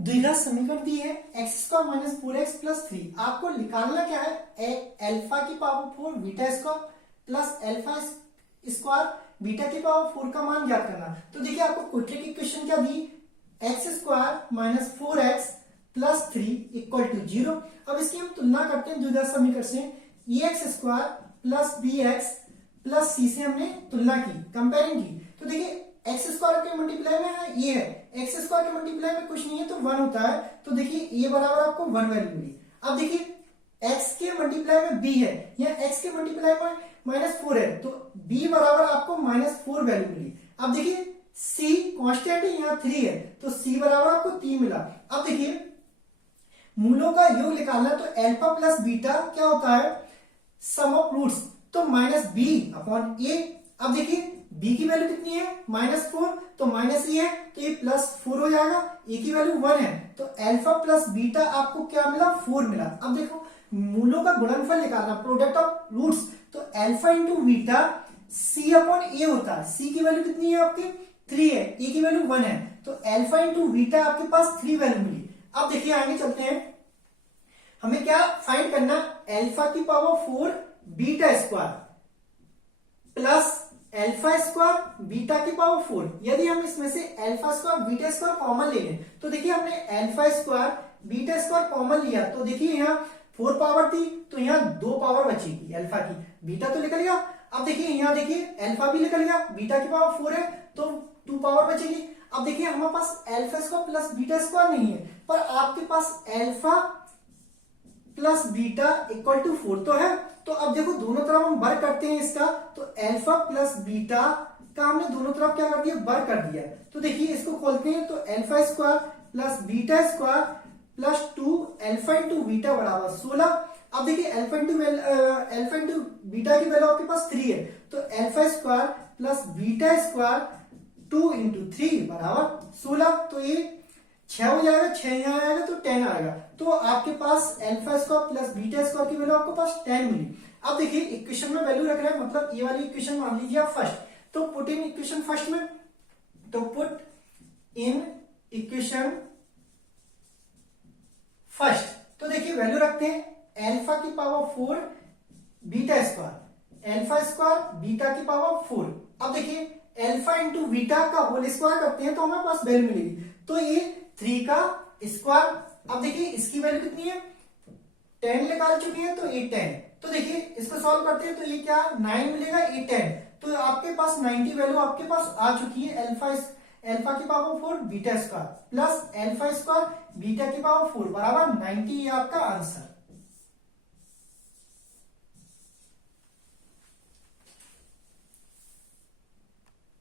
द्विघात समीकरण दी है x square minus 4x plus 3। आपको निकालना क्या है, एल्फा की power 4 beta square plus alpha square beta की पावर 4 का मान ज्ञात करना। तो देखिए आपको क्वाड्रेटिक इक्वेशन क्या दी, x square minus 4x plus 3 equal to 0। अब इसकी हम तुलना करते हैं द्विघात समीकरण से, x square plus b x plus c से हमने तुलना की, कंपेयरिंग की। तो देखिए एक्स स्क्वायर के मल्टीप्लाई में है ये है, एक्स स्क्वायर के मल्टीप्लाई में कुछ नहीं है तो 1 होता है। तो देखिए ये बराबर आपको 1 वैल्यू मिली। अब देखिए एक्स के मल्टीप्लाई में बी है, या एक्स के मल्टीप्लाई में -4 है, तो बी बराबर आपको -4 वैल्यू मिली। अब देखिए सी कांस्टेंट है, यहाँ 3 है, तो सी बराबर आपको 3 मिला। अब देखिए मूलों का योग निकालना, तो अल्फा प्लस बीटा क्या होता है, सम ऑफ रूट्स, तो -b अपॉन a। अब देखिए b की वैल्यू कितनी है, -4, तो माइनस ये है तो ये +4 हो जाएगा। a की वैल्यू 1 है, तो अल्फा प्लस बीटा आपको क्या मिला, 4 मिला। अब देखो मूलों का गुणनफल निकालना, प्रोडक्ट ऑफ रूट्स, तो alpha into beta c upon a होता है। c की वैल्यू कितनी है आपकी, 3 है, a की वैल्यू 1 है, तो अल्फा इंटू बीटा आपके पास 3 वैल्यू मिली। अब देखिए आगे चलते हैं, हमें क्या फाइंड करना, अल्फा की power 4 beta square plus alpha square beta की पावर 4। यदि हम इसमें से alpha square beta square common ले लें, तो देखिए हमने alpha square beta square common लिया, तो देखिए यहाँ 4 पावर थी, तो यहाँ 2 पावर बचेगी अल्फा की, बीटा तो निकल गया। अब देखिए यहाँ देखिए अल्फा भी निकल गया, बीटा की पावर 4 है तो 2 पावर बचेगी। अब देखिए हमारे पास alpha square plus beta square नहीं है, पर आपके पास alpha plus beta equal to 4 तो है। तो अब देखो दोनों तरफ हम वर्क करते हैं इसका, तो अल्फा प्लस बीटा का हमने दोनों तरफ क्या कर दिया, वर्क कर दिया। तो देखिए इसको खोलते हैं, तो alpha square plus beta square plus 2 alpha into beta बराबर 16। अब देखिए अल्फा इंटू बीटा की वैल्यू आपके पास 3 है, तो alpha square plus beta square 2 into 3 बराबर 16। तो ये 6 हो जाएगा, 6 यहाँ आएगा तो 10 आएगा। तो आपके पास alpha square plus beta square की वैल्यू आपके पास 10 मिली। अब देखिए इक्वेशन में वैल्यू रख रहे हैं, मतलब ये वाली इक्वेशन मान लीजिए आप फर्स्ट, तो पुट इन इक्वेशन फर्स्ट में, तो पुट इन इक्वेशन फर्स्ट, तो देखिए वैल्यू रखते हैं अल्फा की power 4 beta square, alpha square beta की पावर 4। अब देखिए अल्फा इंटू बीटा का होल स्क्वायर करते हैं तो हमारे पास वैल्यू मिलेगी, तो ये 3 का स्क्वायर। अब देखिए इसकी वैल्यू कितनी है, 10 निकाल चुकी है, तो ये 10। तो देखिए इसको सॉल्व करते हैं, तो ये क्या 9 मिलेगा, ये 10, तो आपके पास 90 वैल्यू आपके पास आ चुकी है। अल्फा की power 4 beta square plus alpha square beta की पावर 4 बराबर 90, ये आपका आंसर।